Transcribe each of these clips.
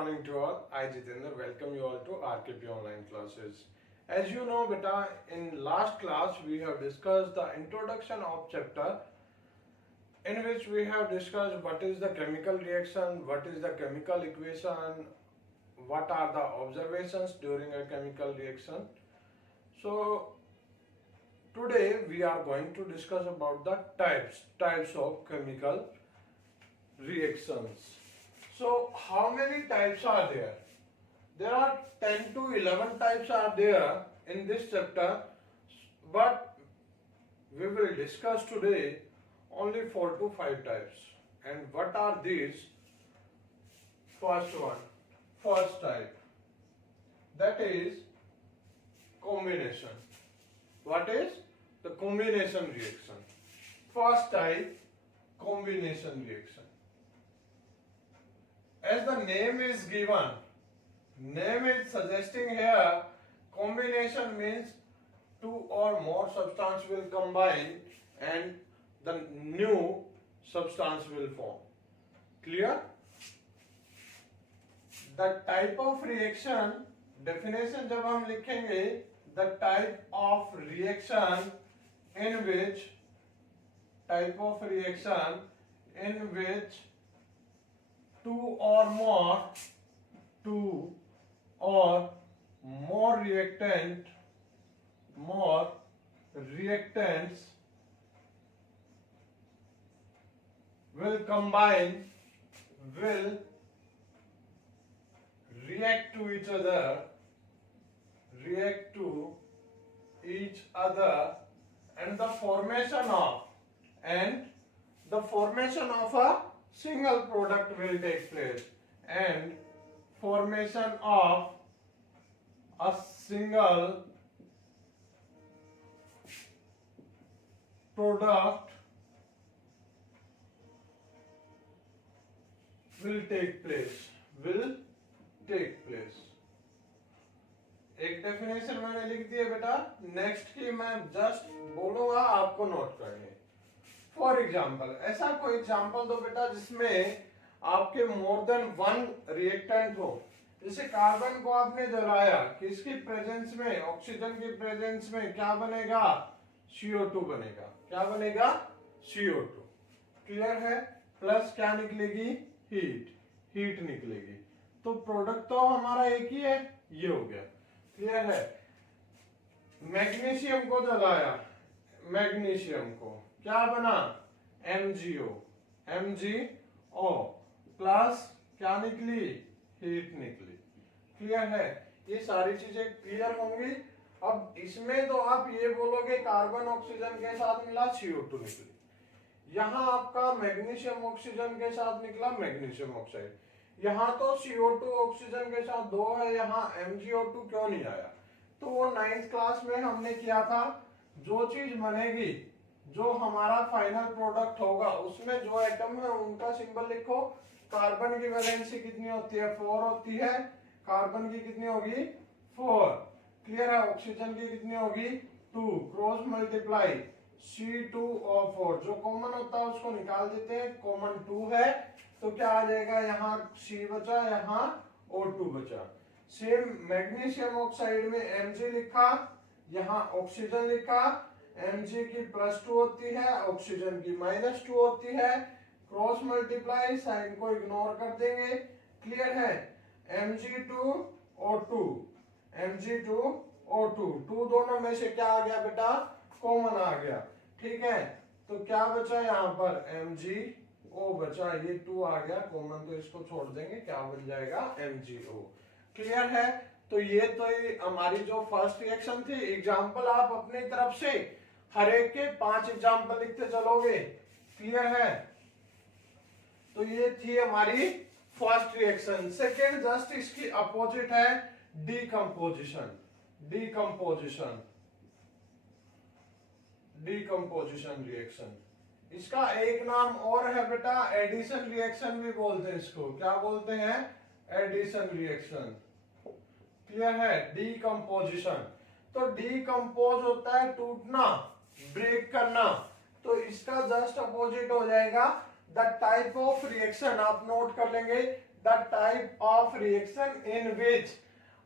morning to all. I Jitendra welcome you all to RKP online classes. As you know beta, in last class we have discussed the introduction of chapter in which we have discussed what is the chemical reaction, what is the chemical equation, what are the observations during a chemical reaction. So today we are going to discuss about the types of chemical reactions. So how many types are there? There are 10 to 11 types are there in this chapter, but we will discuss today only 4 to 5 types. And what are these? First type, that is combination. What is the combination reaction? First type, combination reaction. As the name is given, name is suggesting here, combination means two or more substance will combine and the new substance will form. Clear? The type of reaction, definition जब हम लिखेंगे, the type of reaction in which two or more reactants will combine, will react to each other, and the formation of a single product will take place, and formation of a single product will take place. एक definition मैंने लिख दिया बेटा, next की मैं just बोलूंगा, आपको note करनी। फॉर एग्जाम्पल, ऐसा कोई एग्जाम्पल दो बेटा जिसमें आपके मोर देन वन रिएक्टेंट हो। जैसे कार्बन को आपने जलाया, किसकी प्रेजेंस में, ऑक्सीजन की प्रेजेंस में क्या बनेगा? CO2 बनेगा। क्या बनेगा? CO2। क्लियर है? प्लस क्या निकलेगी? हीट निकलेगी। तो प्रोडक्ट तो हमारा एक ही है, ये हो गया। क्लियर है? मैग्नीशियम को जलाया, मैग्नीशियम को क्या बना? MgO प्लस क्या निकली? हीट निकली। क्लियर है? ये सारी चीजें क्लियर होंगी। अब इसमें तो आप ये बोलोगे कार्बन ऑक्सीजन के साथ मिला, CO2 निकली। यहां आपका मैग्नीशियम ऑक्सीजन के साथ निकला, मैग्नीशियम ऑक्साइड। यहाँ तो CO2 ऑक्सीजन के साथ 2 है, यहाँ MgO2 क्यों नहीं आया? तो वो 9th क्लास में हमने किया था, जो चीज बनेगी, जो हमारा फाइनल प्रोडक्ट होगा, उसमें जो एटम है उनका सिंबल लिखो। कार्बन की वैलेंसी कितनी होती है? 4 होती है। कार्बन की कितनी होगी? 4। क्लियर है? ऑक्सीजन की कितनी होगी? 2। क्रॉस मल्टीप्लाई C2O4, जो कॉमन होता है उसको निकाल देते हैं, कॉमन 2 है, तो क्या आ जाएगा? यहाँ C बचा, यहाँ O2 बचा। सेम मैग्नीशियम ऑक्साइड में Mg लिखा, यहाँ ऑक्सीजन लिखा। Mg की +2 होती है, ऑक्सीजन की -2 होती है। क्रॉस मल्टीप्लाई, साइन को इग्नोर कर देंगे। क्लियर है? Mg2O2, टू दोनों में से क्या आ गया बेटा? कॉमन आ गया। ठीक है? तो क्या बचा यहाँ पर? MgO बचा, ये 2 आ गया कॉमन, तो इसको छोड़ देंगे, क्या बन जाएगा? MgO। क्लियर है? तो ये हमारी जो फर्स्ट रिएक्शन थी। एग्जाम्पल आप अपनी तरफ से हर एक के 5 एग्जाम्पल लिखते चलोगे। क्लियर है? तो ये थी हमारी फर्स्ट रिएक्शन। सेकेंड जस्ट इसकी अपोजिट है, डीकंपोजिशन रिएक्शन। इसका एक नाम और है बेटा, एडिशन रिएक्शन भी बोलते हैं इसको। क्या बोलते हैं? Addition reaction. क्लियर है? डीकंपोजिशन। तो डीकंपोज होता है टूटना, ब्रेक करना। तो इसका जस्ट अपोजिट हो जाएगा द टाइप ऑफ रिएक्शन। आप नोट कर लेंगे, the type of reaction in which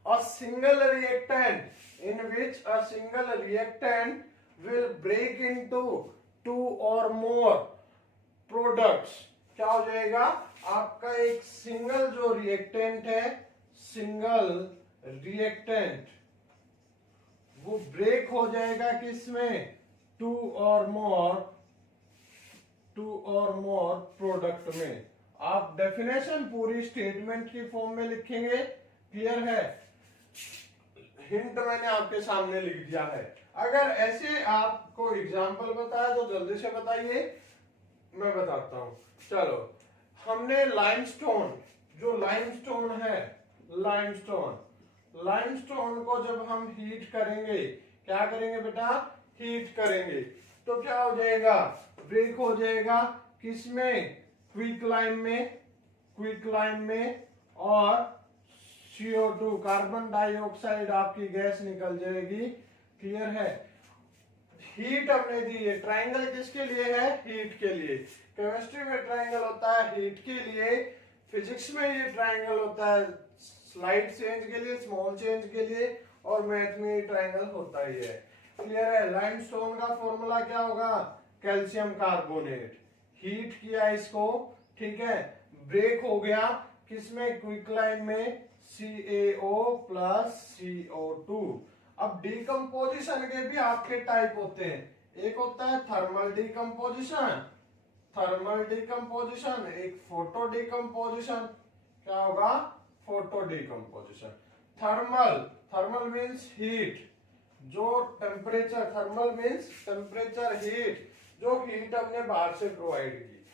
a single reactant will break into two or more products। क्या हो जाएगा आपका एक सिंगल जो रिएक्टेंट है, सिंगल रिएक्टेंट वो ब्रेक हो जाएगा किसमें, टू और मोर प्रोडक्ट में। आप डेफिनेशन पूरी स्टेटमेंट की फॉर्म में लिखेंगे, क्लियर है। हिंट मैंने आपके सामने लिख दिया है। अगर ऐसे आपको एग्जांपल बताया तो जल्दी से बताइए, मैं बताता हूं। चलो, हमने लाइमस्टोन, जो लाइमस्टोन है, लाइमस्टोन को जब हम हीट करेंगे, क्या करेंगे बेटा, हीट करेंगे, तो क्या हो जाएगा, ब्रेक हो जाएगा किसमें, क्विकलाइम में और CO2 कार्बन डाइऑक्साइड आपकी गैस निकल जाएगी, क्लियर है। हीट हमने दी है, ट्रायंगल किसके लिए है, हीट के लिए। केमिस्ट्री में ट्रायंगल होता है हीट के लिए, फिजिक्स में ये ट्रायंगल होता है स्लाइड चेंज के लिए, स्मॉल चेंज के लिए, और मैथ में ये ट्रायंगल होता ही है, क्लियर है। लाइमस्टोन का फॉर्मूला क्या होगा, कैल्शियम कार्बोनेट। हीट किया इसको, ठीक है, ब्रेक हो गया किसमें, क्विकलाइम में, CaO प्लस CO2। अब डिकम्पोजिशन के भी आपके टाइप होते हैं, एक होता है थर्मल डिकम्पोजिशन, एक फोटो डिकम्पोजिशन। क्या होगा, photo decomposition. Thermal means heat, जो temperature, thermal means temperature, heat, जो हीट हमने बाहर से प्रोवाइड की।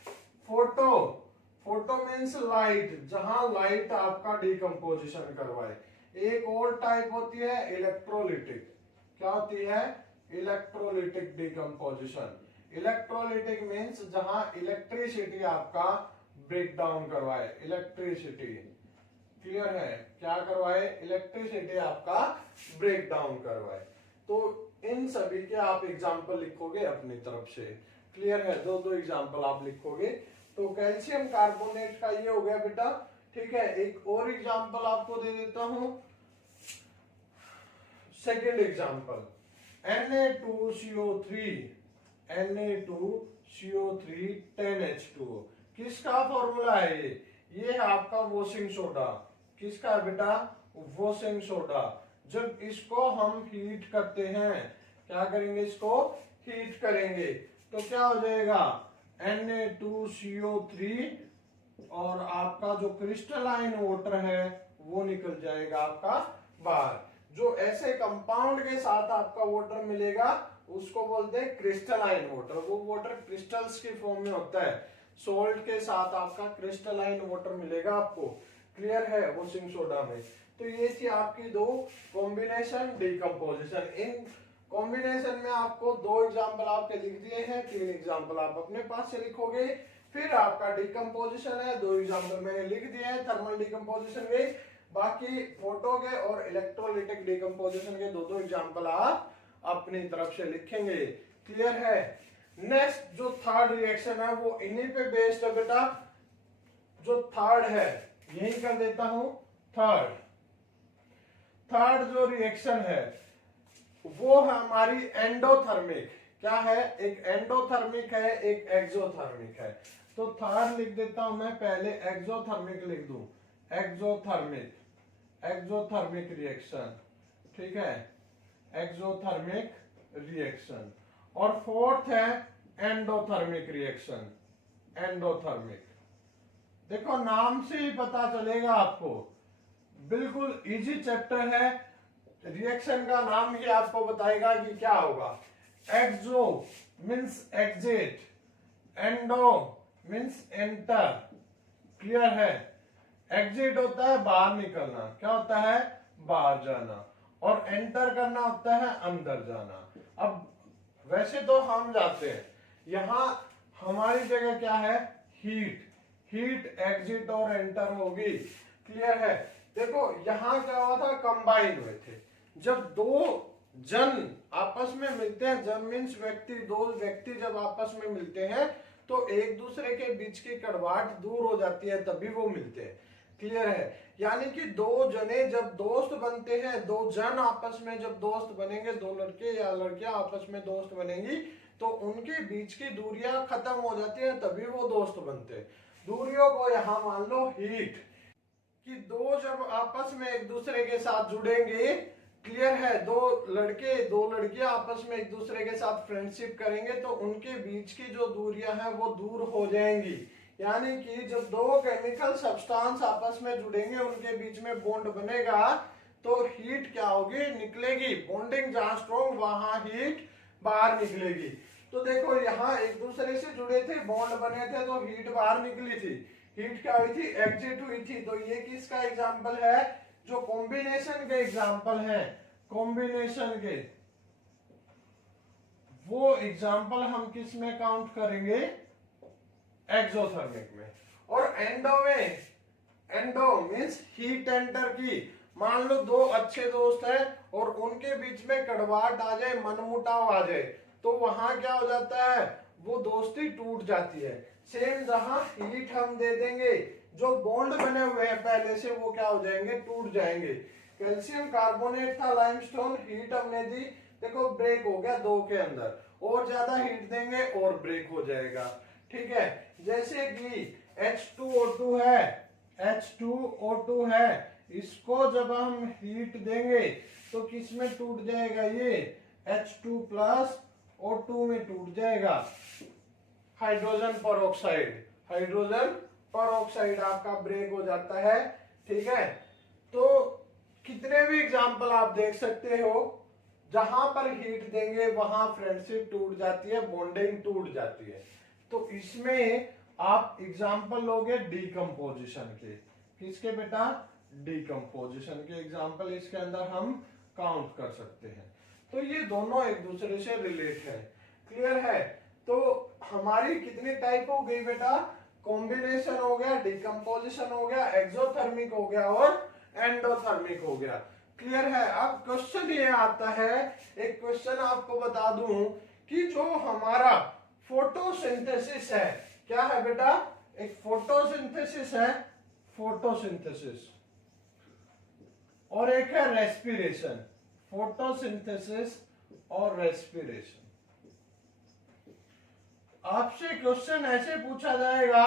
फोटो मीन्स लाइट, जहां लाइट आपका डिकम्पोजिशन करवाए। एक और टाइप होती है इलेक्ट्रोलिटिक। क्या होती है, इलेक्ट्रोलिटिक डिकम्पोजिशन। इलेक्ट्रोलिटिक मीन्स जहां इलेक्ट्रिसिटी आपका ब्रेक डाउन करवाए, इलेक्ट्रिसिटी, क्लियर है, क्या करवाए, इलेक्ट्रिसिटी आपका ब्रेक डाउन करवाए। तो इन सभी के आप एग्जाम्पल लिखोगे अपनी तरफ से, क्लियर है, दो एग्जाम्पल आप लिखोगे। तो कैल्शियम कार्बोनेट का ये हो गया बेटा, ठीक है। एक और एग्जाम्पल आपको दे देता हूं, सेकेंड एग्जाम्पल, Na2CO3 10H2O। किसका फॉर्मूला है ये है आपका वॉशिंग सोडा। किसका है बेटा, वॉशिंग सोडा। जब इसको हम हीट करते हैं, क्या करेंगे, इसको हीट करेंगे, तो क्या हो जाएगा, Na2CO3 और आपका जो क्रिस्टलाइन वाटर है वो निकल जाएगा आपका बाहर। जो ऐसे कंपाउंड के साथ आपका वाटर मिलेगा उसको बोलते हैं क्रिस्टलाइन वाटर। वो वाटर क्रिस्टल्स की फॉर्म में होता है, सोल्ट के साथ आपका क्रिस्टलाइन वाटर मिलेगा आपको, क्लियर है, वॉशिंग सोडा में। तो ये थी आपकी दो कॉम्बिनेशन डिकम्पोजिशन। इन कॉम्बिनेशन में आपको दो एग्जाम्पल आपके लिख दिए हैं, 3 एग्जाम्पल आप अपने पास से लिखोगे। फिर आपका डिकम्पोजिशन है, 2 एग्जाम्पल मैंने लिख दिए हैं थर्मल डिकम्पोजिशन के, बाकी फोटो के और इलेक्ट्रोलिटिक डिकम्पोजिशन के 2 एग्जाम्पल आप अपनी तरफ से लिखेंगे, क्लियर है। नेक्स्ट जो थर्ड रिएक्शन है वो इन्हीं पे बेस्ड है बेटा। जो थर्ड है यही कर देता हूं, थर्ड जो रिएक्शन है वो है हमारी एंडोथर्मिक। क्या है, एक एंडोथर्मिक है, एक एक्सोथर्मिक है। तो थर्ड लिख देता हूं मैं, पहले एक्सोथर्मिक लिख दूं, एक्सोथर्मिक रिएक्शन, ठीक है, एक्सोथर्मिक रिएक्शन। और फोर्थ है एंडोथर्मिक रिएक्शन, एंडोथर्मिक। देखो नाम से ही पता चलेगा आपको, बिल्कुल इजी चैप्टर है। रिएक्शन का नाम ही आपको बताएगा कि क्या होगा। Exo means exit, endo means enter, clear है। एग्जिट होता है बाहर निकलना, क्या होता है, बाहर जाना, और एंटर करना होता है अंदर जाना। अब वैसे तो हम जाते हैं, यहां हमारी जगह क्या है, हीट एग्जिट और एंटर होगी, क्लियर है। देखो यहां क्या हुआ था, कंबाइन हुए थे। जब दो जन आपस में मिलते हैं, जन मीन्स व्यक्ति, दो व्यक्ति जब आपस में मिलते हैं तो एक दूसरे के बीच की कड़वाहट दूर हो जाती है, तभी वो मिलते हैं। क्लियर है? यानी कि दो जने जब दोस्त बनते हैं, दो जन आपस में जब दोस्त बनेंगे, दो लड़के या लड़कियां आपस में दोस्त बनेंगी, तो उनके बीच की दूरियां खत्म हो जाती हैं, तभी वो दोस्त बनते हैं। दूरियों को यहां मान लो हीट, कि दो जब आपस में एक दूसरे के साथ जुड़ेंगे, क्लियर है, दो लड़के दो लड़कियां आपस में एक दूसरे के साथ फ्रेंडशिप करेंगे, तो उनके बीच की जो दूरियां हैं वो दूर हो जाएंगी। यानी कि जब दो केमिकल सब्सटेंस आपस में जुड़ेंगे, उनके बीच में बॉन्ड बनेगा, तो हीट क्या होगी, निकलेगी। बॉन्डिंग जहां स्ट्रॉन्ग वहां हीट बाहर निकलेगी। तो देखो यहाँ एक दूसरे से जुड़े थे, बॉन्ड बने थे, तो हीट बाहर निकली थी। हीट क्या हुई थी, एग्जिट हुई थी। तो ये किसका एग्जाम्पल है, जो कॉम्बिनेशन के एग्जाम्पल है, कॉम्बिनेशन के, वो एग्जाम्पल हम किस में काउंट करेंगे, एक्सोथर्मिक में। और एंडो में, एंडो मीन्स हीट एंटर की। मान लो दो अच्छे दोस्त हैं और उनके बीच में कड़वाहट आ जाए, मनमुटाव आ जाए, तो वहां क्या हो जाता है, वो दोस्ती टूट जाती है। सेम जहां हीट हम दे देंगे, जो बॉन्ड बने हुए हैं पहले से वो क्या हो जाएंगे, टूट जाएंगे। कैल्शियम कार्बोनेट था, लाइमस्टोन, हीट हमने दी, देखो ब्रेक हो गया दो के अंदर, और ज्यादा हीट देंगे और ब्रेक हो जाएगा। ठीक है, जैसे कि H2O2 है, H2O2 है, इसको जब हम हीट देंगे तो किस में टूट जाएगा, ये H2 प्लस O2 में टूट जाएगा, हाइड्रोजन परऑक्साइड, हाइड्रोजन परऑक्साइड आपका ब्रेक हो जाता है। ठीक है, तो कितने भी एग्जाम्पल आप देख सकते हो, जहां पर हीट देंगे वहां फ्रेंडशिप टूट जाती है, बॉन्डिंग टूट जाती है। तो इसमें आप एग्जाम्पल लोगे डीकम्पोजिशन के, किसके बेटा, डीकम्पोजिशन के एग्जाम्पल इसके अंदर हम काउंट कर सकते हैं। तो ये दोनों एक दूसरे से रिलेट है, क्लियर है? तो हमारी कितनी टाइप हो गई बेटा, कॉम्बिनेशन हो गया, डिकम्पोजिशन हो गया, एक्सोथर्मिक हो गया और एंडोथर्मिक हो गया। क्लियर है? अब क्वेश्चन ये आता है, एक क्वेश्चन आपको बता दूं कि जो हमारा फोटोसिंथेसिस है, क्या है बेटा, एक फोटोसिंथेसिस है, फोटोसिंथेसिस, और एक है रेस्पिरेशन, फोटोसिंथेसिस और रेस्पिरेशन। आपसे क्वेश्चन ऐसे पूछा जाएगा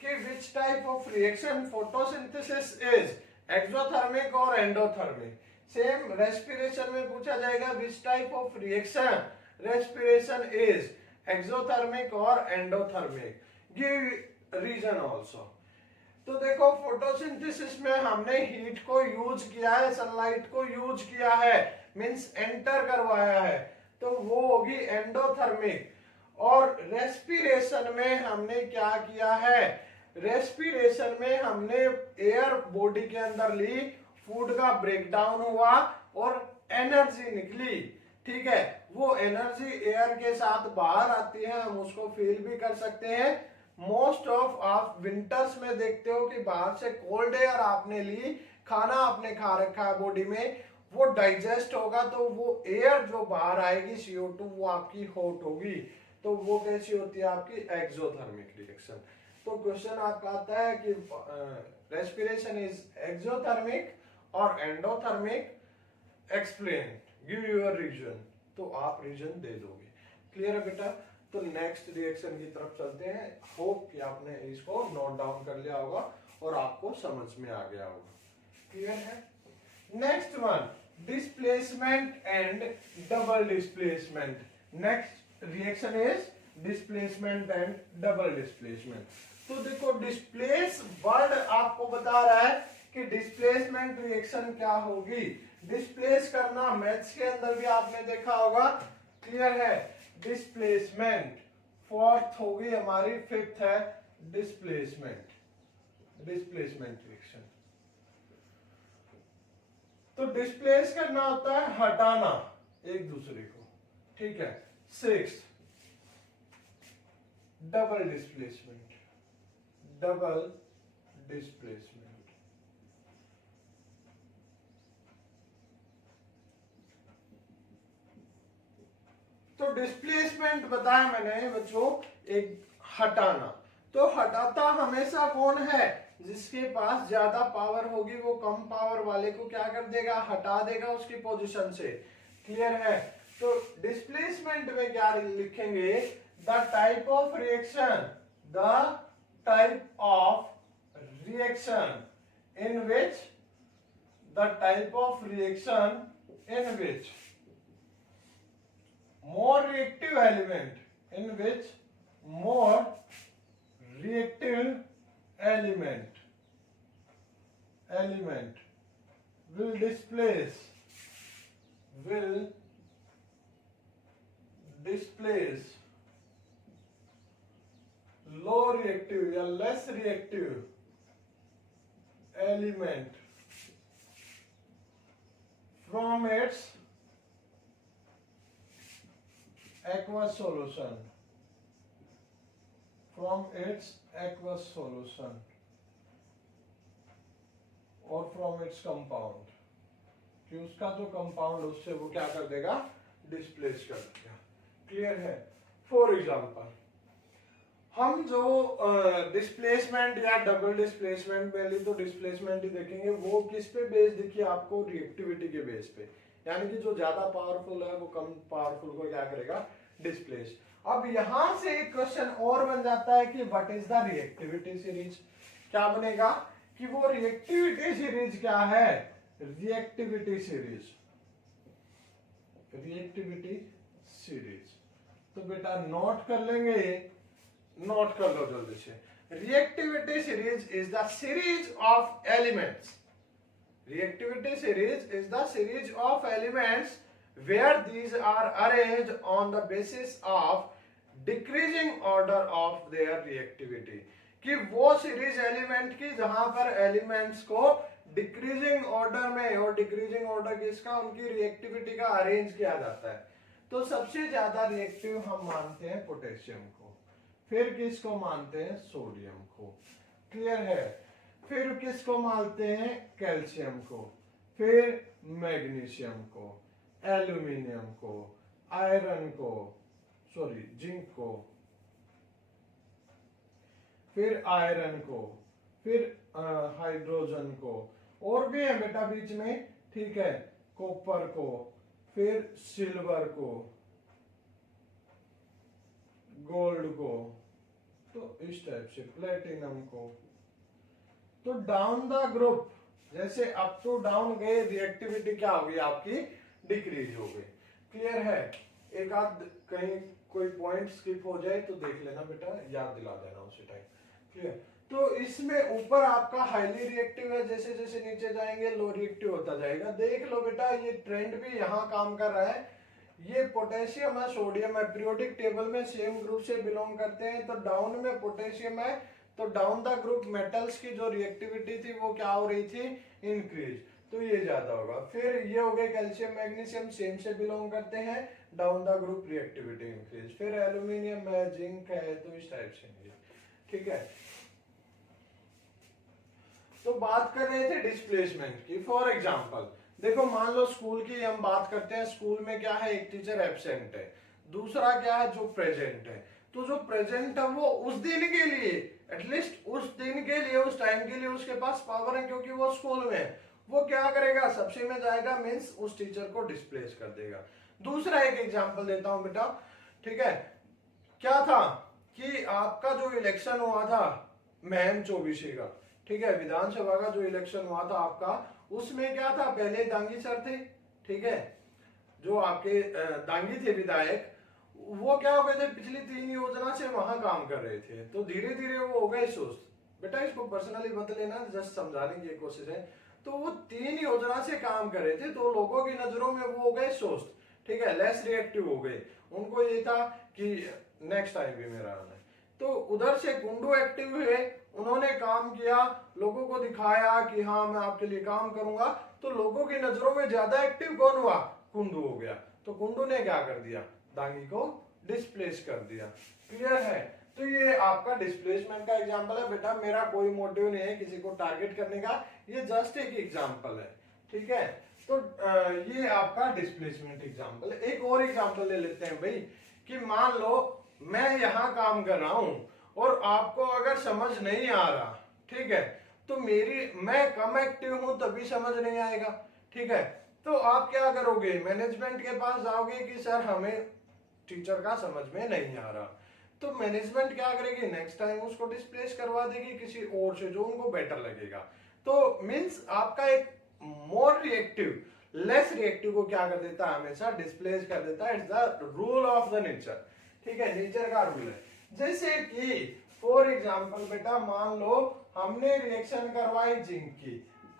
कि which type of reaction photosynthesis is, exothermic or endothermic. Same respiration में पूछा जाएगा which type of reaction respiration is, exothermic or endothermic, give reason also. तो देखो फोटोसिंथेसिस में हमने हीट को यूज किया है, सनलाइट को यूज किया है, मींस एंटर करवाया है, तो वो होगी एंडोथर्मिक। और रेस्पिरेशन में हमने क्या किया है, रेस्पिरेशन में हमने एयर बॉडी के अंदर ली, फूड का ब्रेकडाउन हुआ और एनर्जी निकली। ठीक है, वो एनर्जी एयर के साथ बाहर आती है, हम उसको फील भी कर सकते हैं। मोस्ट ऑफ आप विंटर्स में देखते हो कि बाहर से कोल्ड एयर आपने ली, खाना आपने खा रखा है बॉडी में, वो डाइजेस्ट होगा तो वो एयर जो बाहर आएगी CO2 वो आपकी हॉट होगी, तो वो कैसी होती है आपकी एक्सोथर्मिक रिएक्शन। तो क्वेश्चन आपका आता है कि respiration is exothermic or endothermic, explain, give your reason, तो आप रीजन दे दोगे। क्लियर है बेटा? तो नेक्स्ट रिएक्शन की तरफ चलते हैं। होप कि आपने इसको नोट डाउन कर लिया होगा और आपको समझ में आ गया होगा। क्लियर है? Next one, displacement and double displacement. Next reaction is displacement and double displacement. तो देखो डिस्प्लेस वर्ड आपको बता रहा है कि डिस्प्लेसमेंट रिएक्शन क्या होगी। डिस्प्लेस करना मैथ्स के अंदर भी आपने देखा होगा, क्लियर है? डिस्प्लेसमेंट फोर्थ होगी हमारी, फिफ्थ है डिस्प्लेसमेंट, डिस्प्लेसमेंट रिएक्शन। तो डिस्प्लेस करना होता है हटाना एक दूसरे को, ठीक है। Sixth double displacement, double displacement. तो डिस्प्लेसमेंट बताया मैंने बच्चों, एक हटाना। तो हटाता हमेशा कौन है? जिसके पास ज्यादा पावर होगी वो कम पावर वाले को क्या कर देगा, हटा देगा उसकी पोजीशन से। क्लियर है? तो डिस्प्लेसमेंट में क्या लिखेंगे, the type of reaction, the type of reaction in which, the type of reaction in which more reactive element, in which more reactive element will displace low reactive या less reactive element from its aqueous solution, from its aqueous solution और from its compound, कि उसका जो compound उससे वो क्या कर देगा, डिस्प्लेस कर देगा। क्लियर है? फॉर एग्जांपल हम जो डिस्प्लेसमेंट या डबल डिस्प्लेसमेंट, पहले तो डिस्प्लेसमेंट ही देखेंगे, वो किस पे बेस देखिए आपको, रिएक्टिविटी के बेस पे, यानी कि जो ज्यादा पावरफुल है वो कम पावरफुल को क्या करेगा, डिस्प्लेस। अब यहां से एक क्वेश्चन और बन जाता है कि what is the reactivity series. क्या बनेगा कि वो रिएक्टिविटी सीरीज क्या है, रिएक्टिविटी सीरीज, रिएक्टिविटी सीरीज। तो बेटा नोट कर लेंगे, नोट कर लो जल्दी से। Reactivity series is the series of elements, reactivity series is the series of elements where these are arranged on the basis of decreasing order of their reactivity, कि वो series element की जहां पर एलिमेंट्स को decreasing order में, और decreasing order किसका, उनकी रिएक्टिविटी का अरेंज किया जाता है। तो सबसे ज्यादा रिएक्टिव हम मानते हैं पोटेशियम को, फिर किसको मानते हैं, सोडियम को। क्लियर है? फिर किसको मानते हैं, कैल्शियम को, फिर मैग्नीशियम को, एल्यूमिनियम को, आयरन को, सॉरी जिंक को, फिर आयरन को, फिर हाइड्रोजन को, और भी है बेटा बीच में, ठीक है, कॉपर को, फिर सिल्वर को, गोल्ड को, तो इस टाइप से प्लेटिनम को। तो डाउन द ग्रुप, जैसे अप टू डाउन गए, रिएक्टिविटी क्या होगी आपकी, डिक्रीज हो गई। क्लियर है? एक आध कहीं कोई पॉइंट स्किप हो जाए तो देख लेना बेटा, याद दिला देना उसी टाइम। क्लियर? तो इसमें ऊपर आपका हाईली रिएक्टिव है, जैसे जैसे नीचे जाएंगे लो रिएक्टिव होता जाएगा। देख लो बेटा, ये ट्रेंड भी यहाँ काम कर रहा है। ये पोटेशियम है, सोडियम है, पीरियोडिक टेबल में सेम ग्रुप से बिलोंग करते हैं। तो डाउन में पोटेशियम है, तो डाउन द ग्रुप मेटल्स की जो रिएक्टिविटी थी वो क्या हो रही थी, इंक्रीज, तो ये ज्यादा होगा। फिर ये हो गए कैल्शियम मैग्नीशियम, सेम से बिलोंग करते हैं, down the group reactivity increase. फिर एल्यूमिनियम है, जिंक है, तो इस टाइप से। ठीक है? तो बात कर रहे थे डिस्प्लेसमेंट की। फॉर एग्जांपल देखो, मान लो स्कूल की हम बात करते हैं, स्कूल में क्या है, एक टीचर एब्सेंट है, दूसरा क्या है, जो प्रेजेंट है। तो जो प्रेजेंट है वो उस दिन के लिए, एटलीस्ट उस दिन के लिए, उस टाइम के लिए उसके पास पावर है, क्योंकि वो स्कूल में है। वो क्या करेगा, सबसे में जाएगा, मींस उस टीचर को डिस्प्लेस कर देगा। दूसरा एक एग्जांपल देता हूं बेटा, ठीक है? क्या था कि आपका जो इलेक्शन हुआ था महम चौबीसी का, ठीक है, विधानसभा का जो इलेक्शन हुआ था आपका, उसमें क्या था, पहले दांगी सर थे, ठीक है, जो आपके दांगी थे विधायक, वो क्या हो गए थे, पिछली 3 योजना से वहां काम कर रहे थे, तो धीरे धीरे वो हो गए सुस्त। बेटा इसको पर्सनली मत लेना, जस्ट समझाने की कोशिश है। तो वो 3 योजना से काम कर रहे थे, तो लोगों की नजरों में वो हो गए सुस्त, ठीक है, लेस रिएक्टिव हो गए। उनको ये था कि नेक्स्ट टाइम भी मेरा आना है। तो उधर से कुंडू एक्टिव हुए, उन्होंने काम किया, लोगों को दिखाया कि हाँ मैं आपके लिए काम करूंगा। तो लोगों की नजरों में ज्यादा एक्टिव कौन हुआ, कुंडू हो गया। तो कुंडू ने क्या कर दिया, दांगी को डिस्प्लेस कर दिया। क्लियर है? तो ये आपका डिस्प्लेसमेंट का एग्जांपल है बेटा। मेरा कोई मोटिव नहीं है किसी को टारगेट करने का, ये जस्ट एक एग्जांपल है, ठीक है? तो ये आपका डिस्प्लेसमेंट एग्जांपल है। एक और एग्जांपल ले लेते हैं भाई, कि मान लो मैं यहां काम कर रहा हूं और आपको अगर समझ नहीं आ रहा, ठीक है, तो मैं कम एक्टिव हूं तभी समझ नहीं आएगा। ठीक है, तो आप क्या करोगे, मैनेजमेंट के पास जाओगे कि सर हमें टीचर का समझ में नहीं आ रहा, तो मैनेजमेंट क्या करेगी, नेक्स्ट टाइम उसको डिस्प्लेस करवा देगी किसी और से जो उनको बेटर लगेगा। तो मींस आपका एक मोर रिएक्टिव लेस रिएक्टिव को क्या कर देता है, हमेशा डिस्प्लेस कर देता है। It's the rule of the nature. ठीक है, नेचर का रूल है। जैसे कि फॉर एग्जांपल बेटा मान लो हमने रिएक्शन करवाई जिंक की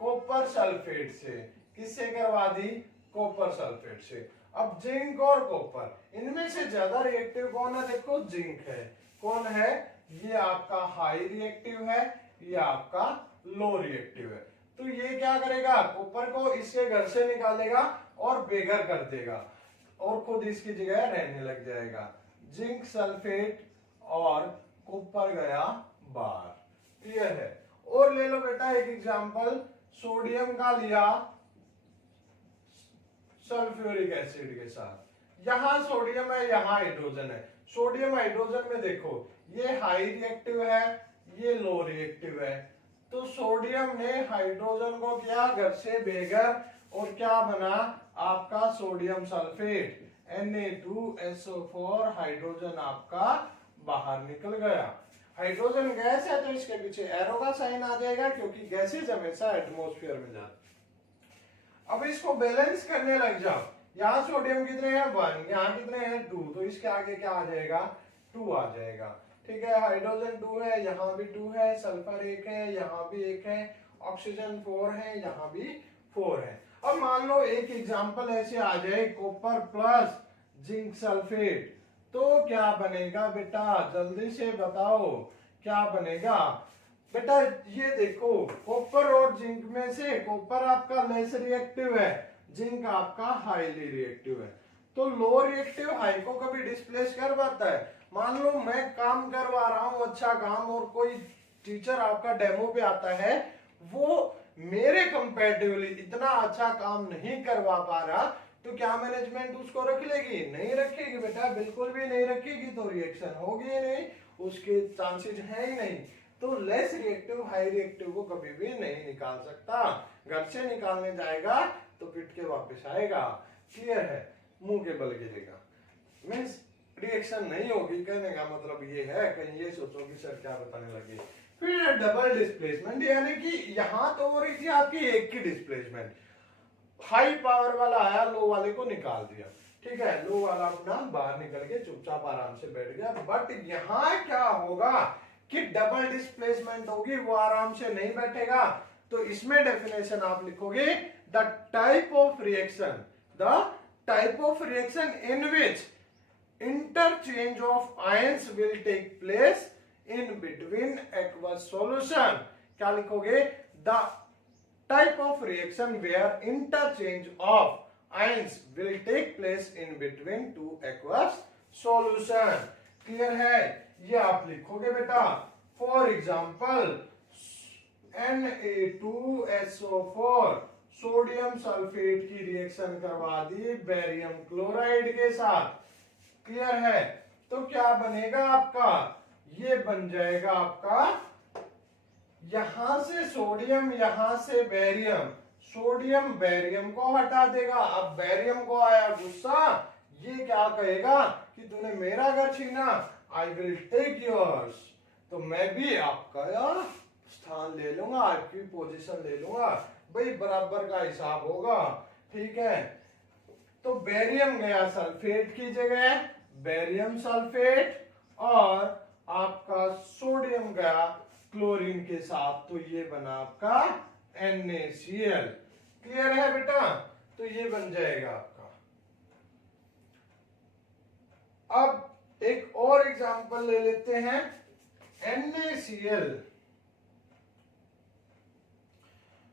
कॉपर सल्फेट से, किससे करवा दी, कॉपर सल्फेट से। अब जिंक और कॉपर इनमें से ज्यादा रिएक्टिव कौन है, देखो जिंक है। कौन है, ये आपका हाई रिएक्टिव है, ये आपका लो रिएक्टिव है। तो ये क्या करेगा, कॉपर को इसके घर से निकालेगा और बेघर कर देगा और खुद इसकी जगह रहने लग जाएगा। जिंक सल्फेट और कॉपर गया बाहर। क्लियर है। और ले लो बेटा एक एग्जांपल, सोडियम का लिया सल्फ्यूरिक एसिड के साथ। यहां सोडियम है, यहां हाइड्रोजन है। सोडियम हाइड्रोजन में देखो ये हाई रिएक्टिव है, ये लो रिएक्टिव है। तो सोडियम ने हाइड्रोजन को किया घर से बेघर और क्या बना आपका सोडियम सल्फेट Na2SO4, हाइड्रोजन आपका बाहर निकल गया। हाइड्रोजन गैस है तो इसके पीछे एरो का साइन आ जाएगा क्योंकि गैसेज हमेशा एटमॉस्फेयर में जाती। अब इसको बैलेंस करने लग जाओ, यहाँ सोडियम कितने हैं 1, यहाँ कितने हैं 2, तो इसके आगे क्या आ जाएगा 2 आ जाएगा। ठीक है, हाइड्रोजन 2 है, यहाँ भी 2 है, सल्फर 1 है, यहाँ भी 1 है, ऑक्सीजन 4 है, यहाँ भी 4 है। अब मान लो एक एग्जांपल ऐसे आ जाए कॉपर प्लस जिंक सल्फेट, तो क्या बनेगा बेटा, जल्दी से बताओ क्या बनेगा। बेटा ये देखो कॉपर और जिंक में से कॉपर आपका लेस रिएक्टिव है, जिंक आपका हाईली रिएक्टिव है। तो लो रिएक्टिव हाई को कभी डिस्प्लेस कर पाता है। मान लो मैं काम करवा रहा हूं अच्छा काम और कोई टीचर आपका डेमो पे आता है, वो मेरे कंपैरेटिवली इतना अच्छा काम नहीं करवा पा रहा, तो क्या मैनेजमेंट उसको रख लेगी, नहीं रखेगी बेटा, बिल्कुल भी नहीं रखेगी। तो रिएक्शन होगी ही नहीं, उसके चांसेस है ही नहीं। तो लेस रिएक्टिव हाई रिएक्टिव को कभी भी नहीं निकाल सकता, घर से निकालने जाएगा तो पिट के वापस आएगा। क्लियर है, मुंह के बल गिरेगा, मीन्स रिएक्शन नहीं होगी। कहने का मतलब ये है, कहीं ये सोचो कि सर क्या बताने लगे। फिर डबल डिस्प्लेसमेंट, यानी कि यहां तो हो रही थी आपकी एक की डिस्प्लेसमेंट, हाई पावर वाला आया लो वाले को निकाल दिया। ठीक है, लो वाला अपना बाहर निकल के चुपचाप आराम से बैठ गया। बट यहाँ क्या होगा कि डबल डिस्प्लेसमेंट होगी, वो आराम से नहीं बैठेगा। तो इसमें डेफिनेशन आप लिखोगे the type of reaction in which interchange of ions will take place in between aqueous solution. क्या लिखोगे, द type of reaction where interchange of ions will take place in between two aqueous solution। Clear है, ये आप लिखोगे बेटा। For example Na2SO4 sodium sulphate की reaction करवा दी बेरियम क्लोराइड के साथ। क्लियर है, तो क्या बनेगा आपका, ये बन जाएगा आपका, यहां से सोडियम यहां से बेरियम, सोडियम बेरियम को हटा देगा। अब बेरियम को आया गुस्सा, ये क्या कहेगा कि तूने मेरा घर छीना, आई विल टेक योर्स, तो मैं भी आपका स्थान ले लूंगा, आपकी पोजीशन ले लूंगा। भाई बराबर का हिसाब होगा। ठीक है, तो बेरियम गया सल्फेट की जगह, बेरियम सल्फेट, और आपका सोडियम गया क्लोरीन के साथ, तो ये बना आपका NaCl। क्लियर है बेटा, तो ये बन जाएगा आपका। अब एक और एग्जांपल ले लेते हैं, NaCl,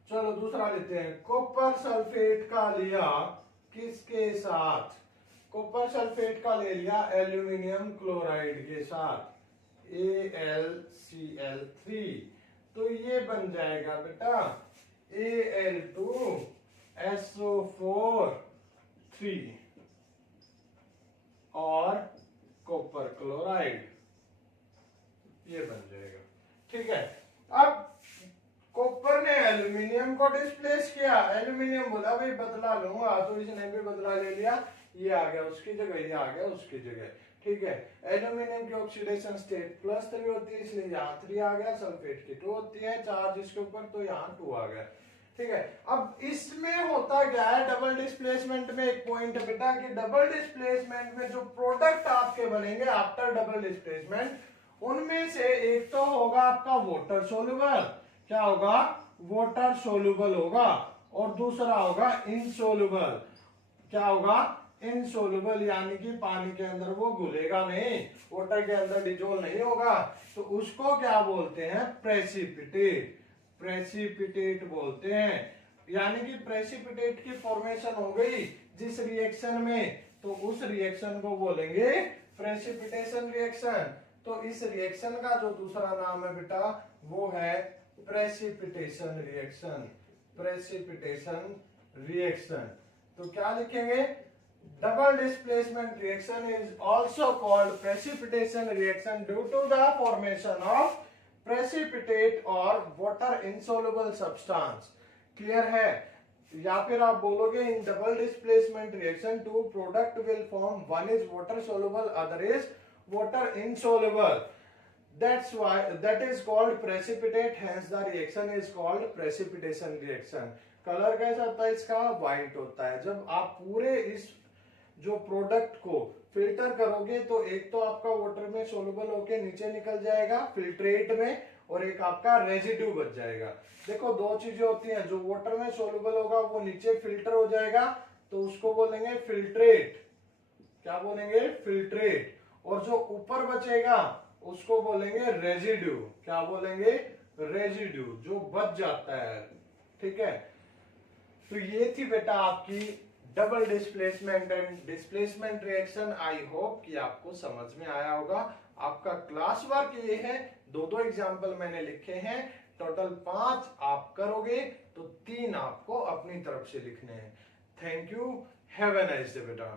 चलो दूसरा लेते हैं। कॉपर सल्फेट का लिया किसके साथ, कॉपर सल्फेट का ले लिया एल्यूमिनियम क्लोराइड के साथ AlCl3, तो ये बन जाएगा बेटा Al2SO4 और कॉपर क्लोराइड, ये बन जाएगा। ठीक है, अब एल्यूमिनियम को डिस्प्लेस किया, एल्यूमिनियम बोला भाई बदला लूंगा, तो इसने भी बदला ले लिया, ये आ गया उसकी जगह, ये आ गया उसकी जगह, ठीक है। एल्यूमिनियम की ऑक्सीडेशन स्टेट +3 होती है, इसलिए यहाँ 3 आ गया, सल्फेट की 2 होती है, चार्ज इसके ऊपर, तो यहाँ 2 आ गया, ठीक है। अब इसमें होता क्या है डबल डिस्प्लेसमेंट में, एक पॉइंट बेटा कि डबल डिस्प्लेसमेंट में जो प्रोडक्ट आपके बनेंगे आफ्टर डबल डिस्प्लेसमेंट, उनमें से एक तो होगा आपका वाटर सोल्यूबल, क्या होगा, वाटर सोल्यूबल होगा, और दूसरा होगा इनसोल्यूबल, क्या होगा, इनसोल्यूबल, यानी कि पानी के अंदर वो घुलेगा नहीं, वाटर के अंदर डिजोल्व नहीं होगा, तो उसको क्या बोलते हैं, प्रेसिपिटेट, प्रेसिपिटेट बोलते हैं। यानी कि प्रेसिपिटेट की फॉर्मेशन हो गई जिस रिएक्शन में, तो उस रिएक्शन को बोलेंगे प्रेसिपिटेशन रिएक्शन। तो इस रिएक्शन का जो दूसरा नाम है बेटा वो है प्रेसिपिटेशन रिएक्शन, प्रेसिपिटेशन रिएक्शन। तो क्या लिखेंगे, double displacement reaction is also called precipitation reaction due to the formation of precipitate or water insoluble substance. Clear है। या फिर आप बोलोगे in double displacement reaction two product will form, one is water soluble other is water insoluble, that's why that is called precipitate, hence the reaction is called precipitation reaction। Colour कैसा होता है इसका, white होता है। जब आप पूरे इस जो प्रोडक्ट को फिल्टर करोगे तो एक तो आपका वाटर में सोल्युबल होके नीचे निकल जाएगा फिल्ट्रेट में, और एक आपका रेजिड्यू बच जाएगा। देखो दो चीजें होती हैं, जो वाटर में सोल्युबल होगा वो नीचे फिल्टर हो जाएगा, तो उसको बोलेंगे फिल्ट्रेट, क्या बोलेंगे, फिल्ट्रेट, और जो ऊपर बचेगा उसको बोलेंगे रेजिड्यू, क्या बोलेंगे, रेजिड्यू, जो बच जाता है, ठीक है। तो ये थी बेटा आपकी double displacement and displacement reaction. I hope कि आपको समझ में आया होगा। आपका क्लास वर्क ये है, दो एग्जाम्पल मैंने लिखे हैं, टोटल 5 आप करोगे तो 3 आपको अपनी तरफ से लिखने हैं। Thank you, have a nice day बेटा।